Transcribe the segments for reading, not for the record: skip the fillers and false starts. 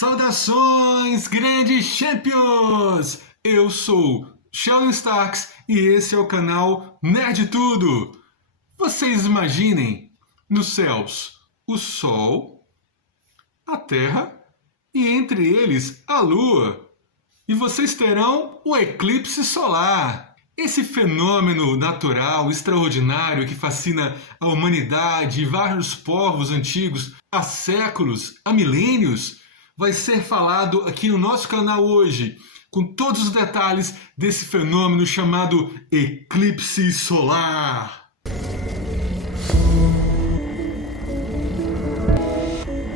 Saudações, grandes champions! Eu sou Sheldon Starks e esse é o canal Nerd Tudo. Vocês imaginem nos céus o Sol, a Terra e entre eles a Lua. E vocês terão o eclipse solar. Esse fenômeno natural extraordinário que fascina a humanidade e vários povos antigos há séculos, há milênios, vai ser falado aqui no nosso canal hoje, com todos os detalhes desse fenômeno chamado eclipse solar.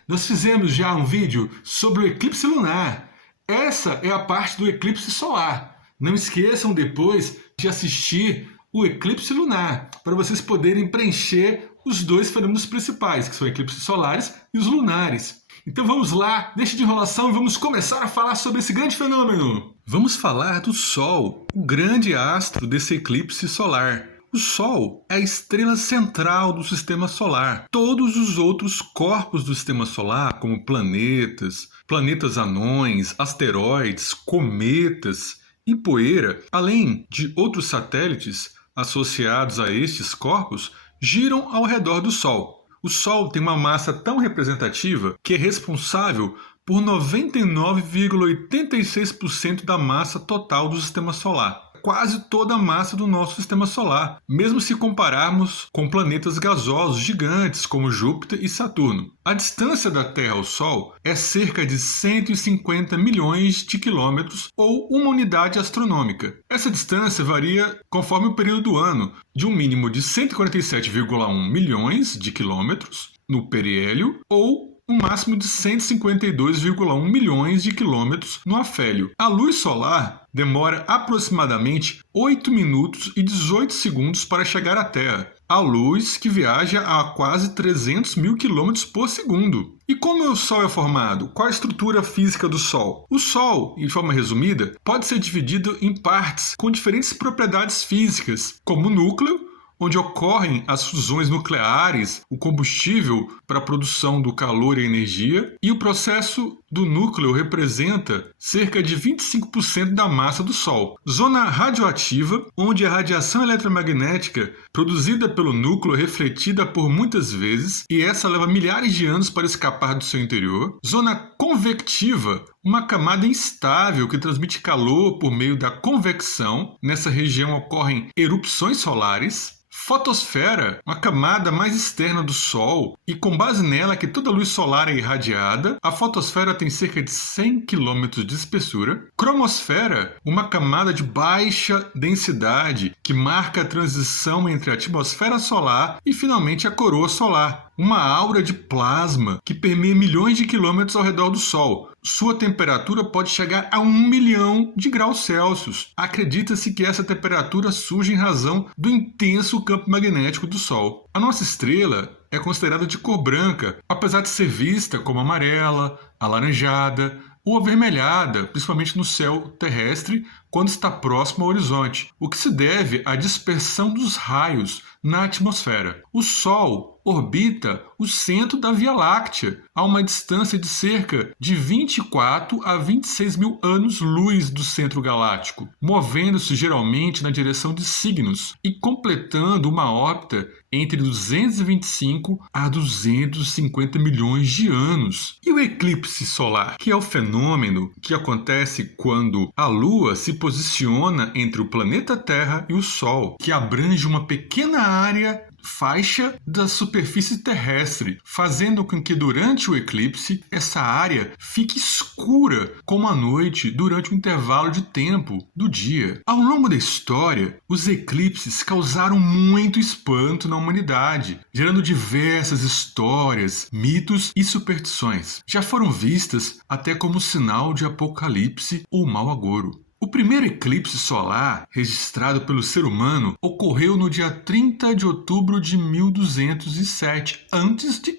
Nós fizemos já um vídeo sobre o eclipse lunar. Essa é a parte do eclipse solar. Não esqueçam depois de assistir o eclipse lunar, para vocês poderem preencher os dois fenômenos principais, que são eclipses solares e os lunares. Então vamos lá, deixa de enrolação e vamos começar a falar sobre esse grande fenômeno. Vamos falar do Sol, o grande astro desse eclipse solar. O Sol é a estrela central do sistema solar. Todos os outros corpos do sistema solar, como planetas, planetas anões, asteroides, cometas e poeira, além de outros satélites associados a estes corpos, giram ao redor do Sol. O Sol tem uma massa tão representativa que é responsável por 99,86% da massa total do sistema solar. Quase toda a massa do nosso sistema solar, mesmo se compararmos com planetas gasosos gigantes como Júpiter e Saturno. A distância da Terra ao Sol é cerca de 150 milhões de quilômetros ou uma unidade astronômica. Essa distância varia conforme o período do ano, de um mínimo de 147,1 milhões de quilômetros no periélio ou um máximo de 152,1 milhões de quilômetros no afélio. A luz solar demora aproximadamente 8 minutos e 18 segundos para chegar à Terra. A luz que viaja a quase 300 mil quilômetros por segundo. E como o Sol é formado? Qual a estrutura física do Sol? O Sol, de forma resumida, pode ser dividido em partes com diferentes propriedades físicas, como o núcleo, onde ocorrem as fusões nucleares, o combustível para a produção do calor e energia, e o processo do núcleo representa cerca de 25% da massa do Sol. Zona radioativa, onde a radiação eletromagnética produzida pelo núcleo é refletida por muitas vezes, e essa leva milhares de anos para escapar do seu interior. Zona convectiva, uma camada instável que transmite calor por meio da convecção. Nessa região ocorrem erupções solares. Fotosfera, uma camada mais externa do Sol, e com base nela que toda a luz solar é irradiada. A fotosfera tem cerca de 100 km de espessura. Cromosfera, uma camada de baixa densidade que marca a transição entre a atmosfera solar e finalmente a coroa solar. Uma aura de plasma que permeia milhões de quilômetros ao redor do Sol. Sua temperatura pode chegar a 1 milhão de graus Celsius. Acredita-se que essa temperatura surge em razão do intenso campo magnético do Sol. A nossa estrela é considerada de cor branca, apesar de ser vista como amarela, alaranjada ou avermelhada, principalmente no céu terrestre, quando está próximo ao horizonte, o que se deve à dispersão dos raios na atmosfera. O Sol orbita o centro da Via Láctea, a uma distância de cerca de 24 a 26 mil anos-luz do centro galáctico, movendo-se geralmente na direção de signos e completando uma órbita entre 225 a 250 milhões de anos. E o eclipse solar, que é o fenômeno que acontece quando a Lua se posiciona entre o planeta Terra e o Sol, que abrange uma pequena área faixa da superfície terrestre, fazendo com que durante o eclipse essa área fique escura como a noite durante um intervalo de tempo do dia. Ao longo da história, os eclipses causaram muito espanto na humanidade, gerando diversas histórias, mitos e superstições. Já foram vistas até como sinal de apocalipse ou mau agouro. O primeiro eclipse solar registrado pelo ser humano ocorreu no dia 30 de outubro de 1207 a.C.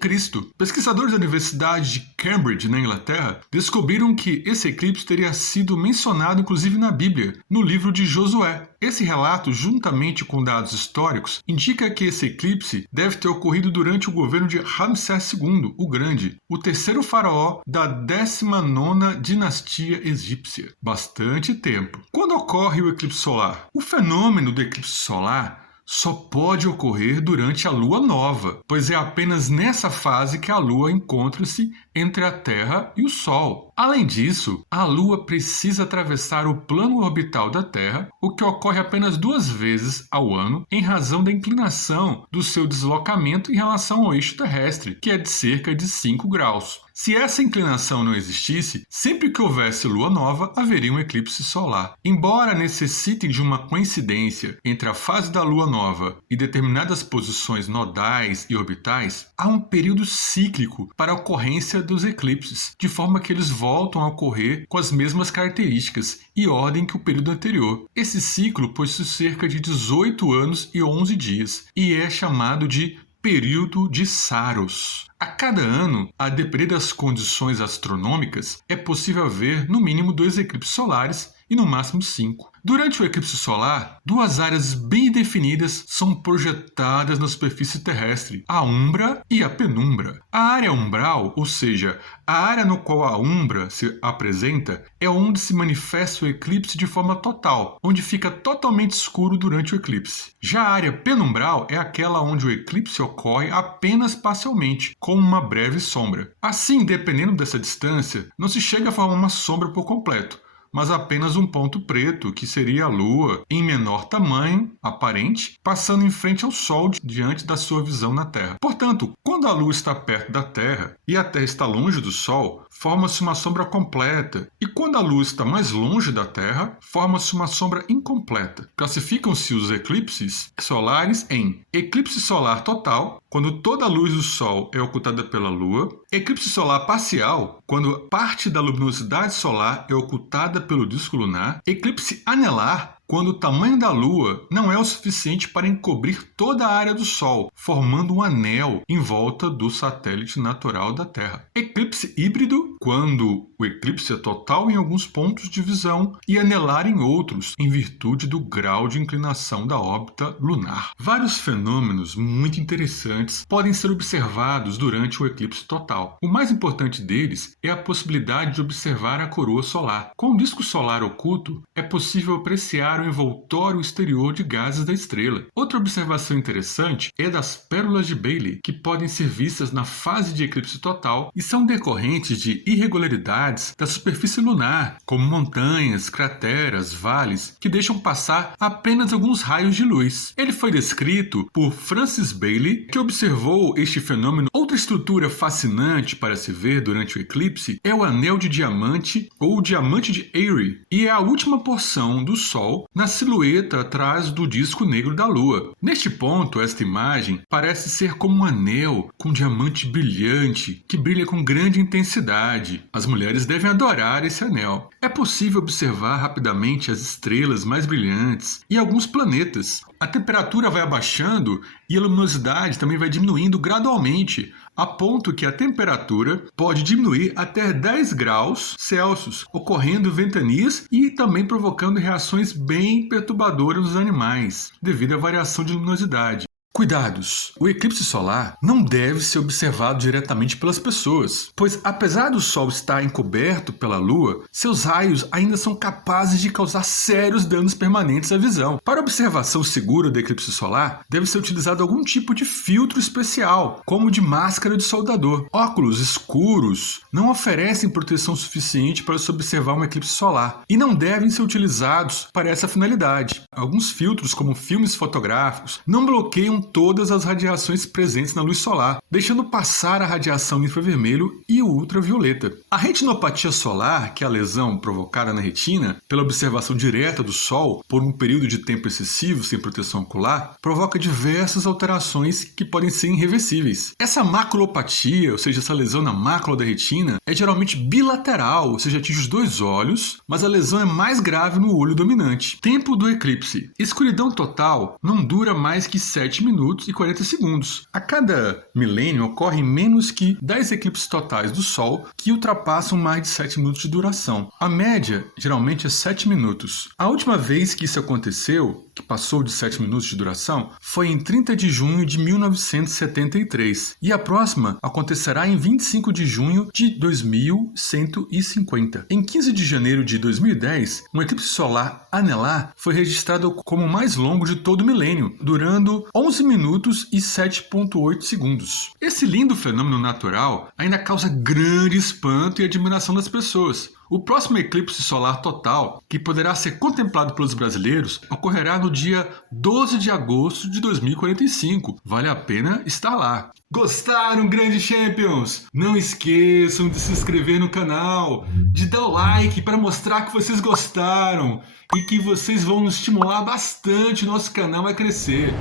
Pesquisadores da Universidade de Cambridge, na Inglaterra, descobriram que esse eclipse teria sido mencionado inclusive na Bíblia, no livro de Josué. Esse relato, juntamente com dados históricos, indica que esse eclipse deve ter ocorrido durante o governo de Ramsés II, o Grande, o terceiro faraó da 19ª dinastia egípcia. Bastante tempo. Quando ocorre o eclipse solar? O fenômeno do eclipse solar só pode ocorrer durante a lua nova, pois é apenas nessa fase que a lua encontra-se entre a Terra e o Sol. Além disso, a lua precisa atravessar o plano orbital da Terra, o que ocorre apenas 2 vezes ao ano, em razão da inclinação do seu deslocamento em relação ao eixo terrestre, que é de cerca de 5 graus. Se essa inclinação não existisse, sempre que houvesse lua nova, haveria um eclipse solar. Embora necessitem de uma coincidência entre a fase da lua nova e determinadas posições nodais e orbitais, há um período cíclico para a ocorrência dos eclipses, de forma que eles voltam a ocorrer com as mesmas características e ordem que o período anterior. Esse ciclo possui cerca de 18 anos e 11 dias e é chamado de período de Saros. A cada ano, a depender das condições astronômicas, é possível ver no mínimo 2 eclipses solares e no máximo 5. Durante o eclipse solar, 2 áreas bem definidas são projetadas na superfície terrestre, a umbra e a penumbra. A área umbral, ou seja, a área no qual a umbra se apresenta, é onde se manifesta o eclipse de forma total, onde fica totalmente escuro durante o eclipse. Já a área penumbral é aquela onde o eclipse ocorre apenas parcialmente, com uma breve sombra. Assim, dependendo dessa distância, não se chega a formar uma sombra por completo, mas apenas um ponto preto, que seria a Lua, em menor tamanho aparente, passando em frente ao Sol diante da sua visão na Terra. Portanto, quando a Lua está perto da Terra e a Terra está longe do Sol, forma-se uma sombra completa, e quando a Lua está mais longe da Terra, forma-se uma sombra incompleta. Classificam-se os eclipses solares em eclipse solar total, quando toda a luz do Sol é ocultada pela Lua, eclipse solar parcial, quando parte da luminosidade solar é ocultada pelo disco lunar, eclipse anelar, quando o tamanho da Lua não é o suficiente para encobrir toda a área do Sol, formando um anel em volta do satélite natural da Terra. Eclipse híbrido, quando o eclipse é total em alguns pontos de visão e anelar em outros, em virtude do grau de inclinação da órbita lunar. Vários fenômenos muito interessantes podem ser observados durante o eclipse total. O mais importante deles é a possibilidade de observar a coroa solar. Com o disco solar oculto, é possível apreciar o envoltório exterior de gases da estrela. Outra observação interessante é das pérolas de Bailey, que podem ser vistas na fase de eclipse total e são decorrentes de irregularidades da superfície lunar, como montanhas, crateras, vales, que deixam passar apenas alguns raios de luz. Ele foi descrito por Francis Bailey, que observou este fenômeno. Outra estrutura fascinante para se ver durante o eclipse é o anel de diamante ou diamante de Airy, e é a última porção do Sol na silhueta atrás do disco negro da Lua. Neste ponto, esta imagem parece ser como um anel com diamante brilhante que brilha com grande intensidade. As mulheres devem adorar esse anel. É possível observar rapidamente as estrelas mais brilhantes e alguns planetas. A temperatura vai abaixando e a luminosidade também vai diminuindo gradualmente, a ponto que a temperatura pode diminuir até 10 graus Celsius, ocorrendo ventanias e também provocando reações bem perturbadoras nos animais, devido à variação de luminosidade. Cuidados! O eclipse solar não deve ser observado diretamente pelas pessoas, pois apesar do Sol estar encoberto pela Lua, seus raios ainda são capazes de causar sérios danos permanentes à visão. Para observação segura do eclipse solar, deve ser utilizado algum tipo de filtro especial, como o de máscara de soldador. Óculos escuros não oferecem proteção suficiente para se observar um eclipse solar e não devem ser utilizados para essa finalidade. Alguns filtros, como filmes fotográficos, não bloqueiam todas as radiações presentes na luz solar. deixando passar a radiação infravermelho e o ultravioleta. A retinopatia solar, que é a lesão provocada na retina pela observação direta do sol por um período de tempo excessivo sem proteção ocular, provoca diversas alterações que podem ser irreversíveis. Essa maculopatia, ou seja, essa lesão na mácula da retina, é geralmente bilateral, ou seja, atinge os dois olhos, mas a lesão é mais grave no olho dominante. Tempo do eclipse. Escuridão total não dura mais que 7 minutos e 40 segundos. A cada milênio ocorrem menos que 10 eclipses totais do Sol que ultrapassam mais de 7 minutos de duração. A média geralmente é 7 minutos. A última vez que isso aconteceu, que passou de 7 minutos de duração, foi em 30 de junho de 1973. E a próxima acontecerá em 25 de junho de 2150. Em 15 de janeiro de 2010, um eclipse solar anelar foi registrado como o mais longo de todo o milênio, durando 11 minutos e 7,8 segundos. Esse lindo fenômeno natural ainda causa grande espanto e admiração das pessoas. O próximo eclipse solar total, que poderá ser contemplado pelos brasileiros, ocorrerá no dia 12 de agosto de 2045. Vale a pena estar lá. Gostaram, Grande Champions? Não esqueçam de se inscrever no canal, de dar o like para mostrar que vocês gostaram e que vocês vão estimular bastante o nosso canal a crescer.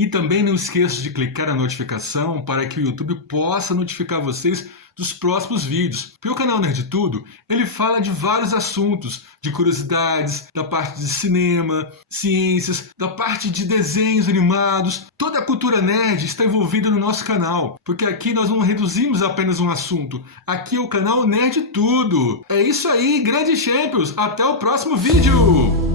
E também não esqueçam de clicar na notificação para que o YouTube possa notificar vocês dos próximos vídeos. Porque o canal Nerd Tudo, ele fala de vários assuntos, de curiosidades, da parte de cinema, ciências, da parte de desenhos animados. Toda a cultura nerd está envolvida no nosso canal, porque aqui nós não reduzimos apenas um assunto. Aqui é o canal Nerd Tudo. É isso aí, Grande Champions. Até o próximo vídeo!